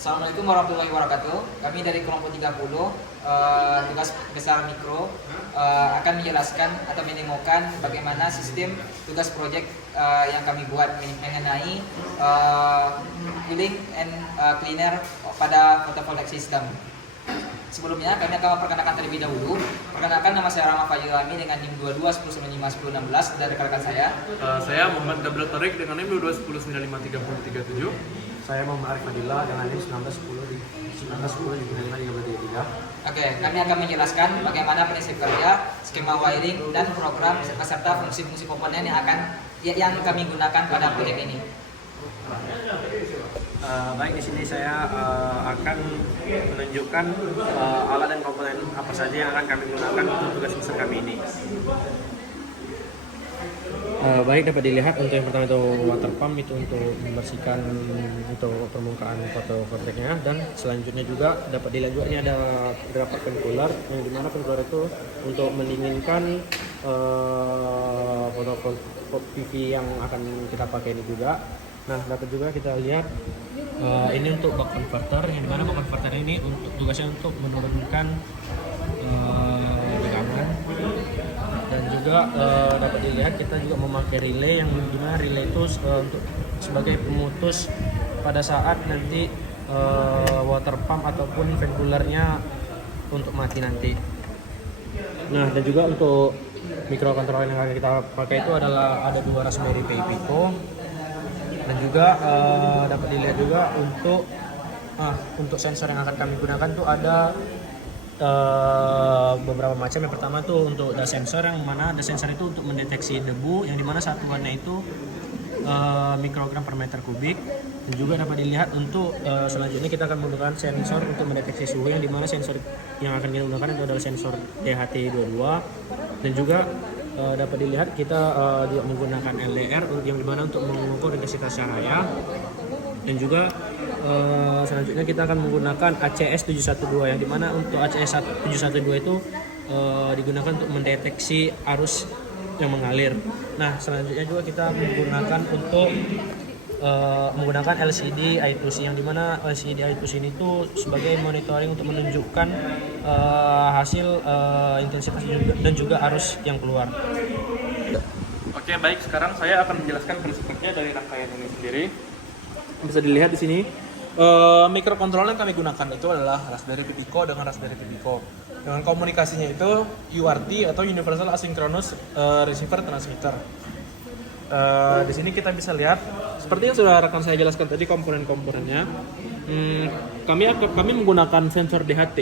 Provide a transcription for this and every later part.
Assalamualaikum warahmatullahi wabarakatuh. Kami dari kelompok 30 tugas besar mikro akan menjelaskan atau mendemokan bagaimana sistem tugas proyek yang kami buat mengenai cooling and cleaner pada photovoltaic system. Sebelumnya kami akan memperkenalkan terlebih dahulu. Perkenalkan, nama saya Rahma Fajil Ami dengan NIM 22 10 95 10 16 dan rekan-rekan saya. Saya Muhammad Gabriel Tarik dengan NIM 22 10 95 30 37. Saya Muhammad Arif Fadila dengan NIM 19 10 95 13 33. Oke, kami akan menjelaskan bagaimana prinsip kerja, skema wiring dan program beserta fungsi-fungsi komponen yang kami gunakan pada proyek ini. Baik, di sini saya akan menunjukkan alat dan komponen apa saja yang akan kami gunakan untuk tugas besar kami ini. Baik, dapat dilihat untuk yang pertama itu water pump, itu untuk membersihkan untuk permukaan fotovoltaiknya, dan selanjutnya juga dapat dilihat juga ini ada beberapa fan cooler, yang dimana fan cooler itu untuk mendinginkan fotovoltaik PV yang akan kita pakai ini juga. Nah, dapat juga kita lihat ini untuk buck converter, yang dimana buck converter ini untuk tugasnya untuk menurunkan tegangan, dan juga dapat dilihat kita juga memakai relay, yang dimana relay itu untuk sebagai pemutus pada saat nanti water pump ataupun fan coolernya untuk mati nanti. Nah, dan juga untuk microcontroller yang akan kita pakai itu adalah ada dua Raspberry Pi Pico. Dan juga dapat dilihat juga untuk sensor yang akan kami gunakan tuh ada beberapa macam. Yang pertama tuh untuk dust sensor, yang mana dust sensor itu untuk mendeteksi debu, yang dimana satuannya itu mikrogram per meter kubik. Dan juga dapat dilihat untuk selanjutnya kita akan menggunakan sensor untuk mendeteksi suhu, yang dimana sensor yang akan kita gunakan itu adalah sensor THT22. Dan juga dapat dilihat kita juga menggunakan LDR yang dimana untuk mengukur intensitas cahaya. Dan juga selanjutnya kita akan menggunakan ACS 712, yang dimana untuk ACS 712 itu digunakan untuk mendeteksi arus yang mengalir. Nah, selanjutnya juga kita menggunakan LCD I2C, yang dimana LCD I2C ini tuh sebagai monitoring untuk menunjukkan hasil intensitas dan juga arus yang keluar. Oke, baik, sekarang saya akan menjelaskan prinsip kerja dari rangkaian ini sendiri. Bisa dilihat di sini microcontroller yang kami gunakan itu adalah Raspberry Pi Pico dengan Raspberry Pi Pico. Dengan komunikasinya itu UART atau Universal Asynchronous Receiver Transmitter. Di sini kita bisa lihat seperti yang sudah rekan saya jelaskan tadi komponen-komponennya. Kami menggunakan sensor DHT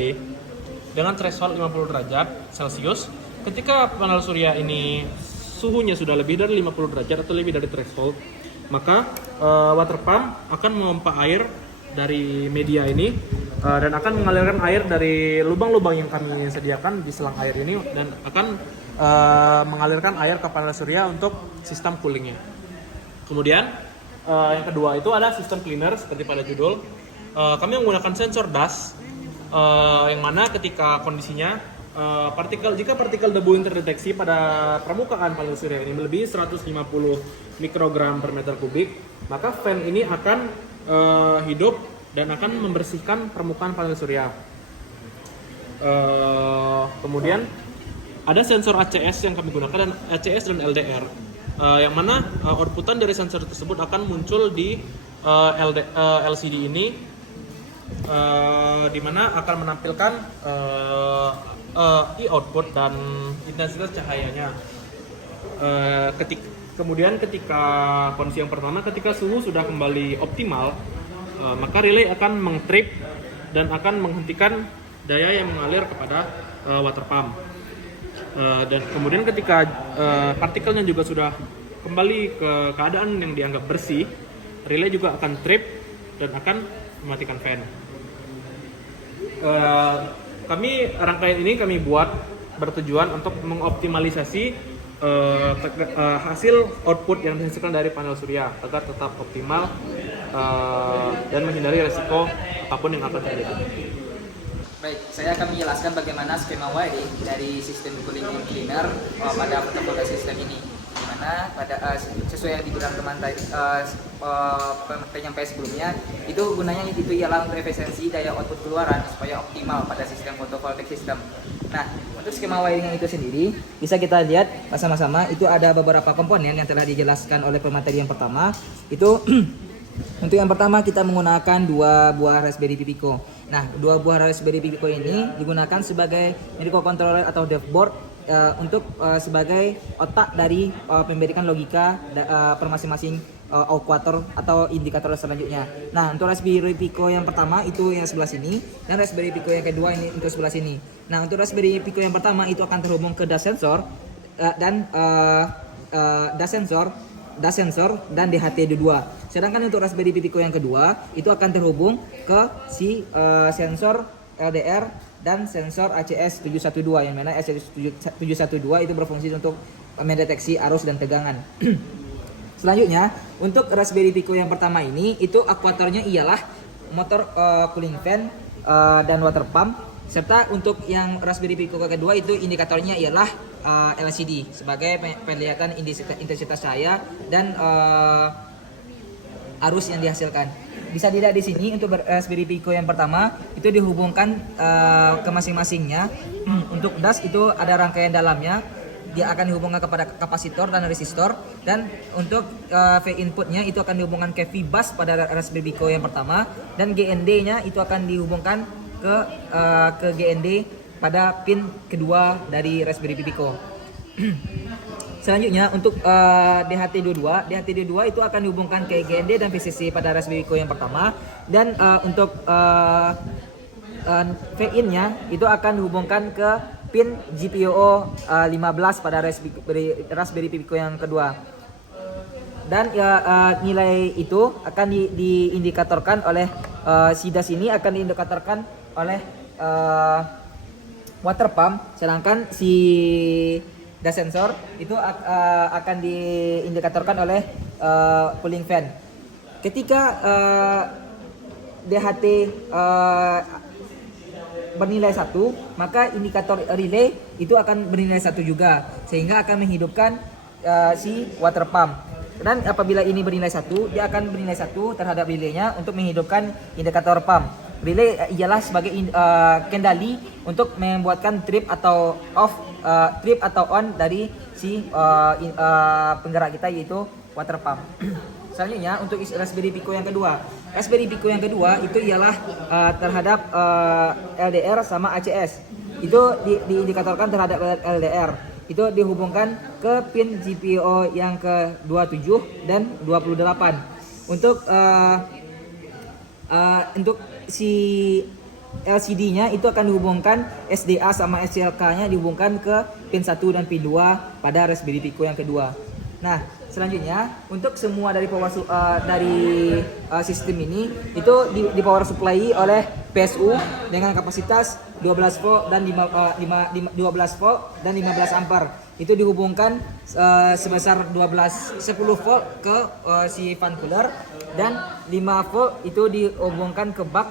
dengan threshold 50 derajat Celcius. Ketika panel surya ini suhunya sudah lebih dari 50 derajat atau lebih dari threshold, maka water pump akan memompa air dari media ini dan akan mengalirkan air dari lubang-lubang yang kami sediakan di selang air ini, dan akan mengalirkan air ke panel surya untuk sistem coolingnya. Kemudian yang kedua itu ada sistem cleaner seperti pada judul. Kami menggunakan sensor dust yang mana ketika kondisinya jika partikel debu yang terdeteksi pada permukaan panel surya ini melebihi 150 mikrogram per meter kubik, maka fan ini akan hidup dan akan membersihkan permukaan panel surya. Kemudian ada sensor ACS yang kami gunakan, dan ACS dan LDR, yang mana outputan dari sensor tersebut akan muncul di LCD ini, di mana akan menampilkan output dan intensitas cahayanya. Kemudian ketika kondisi yang pertama, ketika suhu sudah kembali optimal, maka relay akan mengtrip dan akan menghentikan daya yang mengalir kepada water pump. Dan kemudian ketika partikelnya juga sudah kembali ke keadaan yang dianggap bersih, relay juga akan trip dan akan mematikan fan. Rangkaian ini kami buat bertujuan untuk mengoptimalisasi hasil output yang dihasilkan dari panel surya agar tetap optimal dan menghindari resiko apapun yang akan terjadi. Baik, saya akan menjelaskan bagaimana skema wiring dari sistem cooling and cleaner pada photovoltaic system ini. mana sesuai yang dibilang teman tadi penyampai sebelumnya, itu gunanya itu ialah untuk efisiensi daya output keluaran supaya optimal pada sistem photovoltaik system. Nah, untuk skema wiring itu sendiri bisa kita lihat bersama-sama. Itu ada beberapa komponen yang telah dijelaskan oleh pemateri yang pertama. Itu untuk yang pertama kita menggunakan 2 buah Raspberry Pi Pico. Nah, 2 buah Raspberry Pi Pico ini digunakan sebagai microcontroller atau dev board untuk sebagai otak dari pemberikan logika per masing-masing actuator atau indikator selanjutnya. Nah, untuk Raspberry Pico yang pertama itu yang sebelah sini, dan Raspberry Pico yang kedua ini untuk sebelah sini. Nah, untuk Raspberry Pico yang pertama itu akan terhubung ke DAS sensor dan DAS sensor dan DHT2. Sedangkan untuk Raspberry Pi Pico yang kedua itu akan terhubung ke si sensor LDR dan sensor ACS 712, yang mana ACS 712 itu berfungsi untuk mendeteksi arus dan tegangan. Selanjutnya, untuk Raspberry Pico yang pertama ini itu akuatornya ialah motor cooling fan dan water pump, serta untuk yang Raspberry Pico kedua itu indikatornya ialah LCD sebagai penglihatan intensitas cahaya dan arus yang dihasilkan. Bisa dilihat di sini untuk Raspberry Pico yang pertama itu dihubungkan ke masing-masingnya. Untuk DAS itu ada rangkaian dalamnya, dia akan dihubungkan kepada kapasitor dan resistor, dan untuk V inputnya itu akan dihubungkan ke V-bus pada Raspberry Pico yang pertama, dan GND-nya itu akan dihubungkan ke GND pada pin kedua dari Raspberry Pi Pico. Selanjutnya untuk DHT22 itu akan dihubungkan ke GND dan VCC pada Raspberry Pi yang pertama, dan untuk V-in-nya itu akan dihubungkan ke pin GPIO 15 pada Raspberry Pi yang kedua. Dan nilai itu akan diindikatorkan oleh si DAS ini akan diindikatorkan oleh water pump, sedangkan si DAS sensor itu akan diindikatorkan oleh cooling fan. Ketika DHT bernilai 1, maka indikator relay itu akan bernilai 1 juga, sehingga akan menghidupkan si water pump. Dan apabila ini bernilai 1, dia akan bernilai 1 terhadap relaynya untuk menghidupkan indikator pump. Relay ialah sebagai kendali untuk membuatkan trip atau on dari si penggerak kita, yaitu water pump. Selanjutnya untuk Raspberry Pico yang kedua. Raspberry Pico yang kedua itu ialah terhadap LDR sama ACS. Itu diindikatorkan terhadap LDR. Itu dihubungkan ke pin GPIO yang ke-27 dan 28. Untuk si LCD-nya itu akan dihubungkan SDA sama SCLK-nya dihubungkan ke pin 1 dan pin 2 pada Raspberry Pico yang kedua. Nah, selanjutnya untuk semua dari sistem ini itu di power supply oleh PSU dengan kapasitas 12 volt dan 12 volt dan 15 ampere. Itu dihubungkan sebesar 10 volt ke si fan cooler, dan 5 volt itu dihubungkan ke bak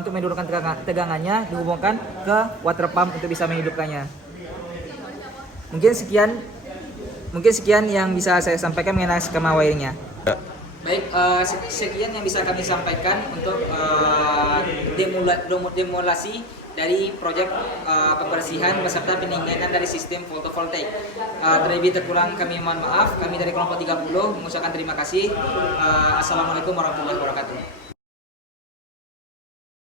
untuk menurunkan tegangannya, dihubungkan ke water pump untuk bisa menghidupkannya. Mungkin sekian yang bisa saya sampaikan mengenai skema wiringnya. Baik, sekian yang bisa kami sampaikan untuk demolasi dari proyek pembersihan beserta pendinginan dari sistem fotovoltaik. Terlebih terkurang kami mohon maaf. Kami dari kelompok 30 mengucapkan terima kasih. Assalamualaikum warahmatullahi wabarakatuh.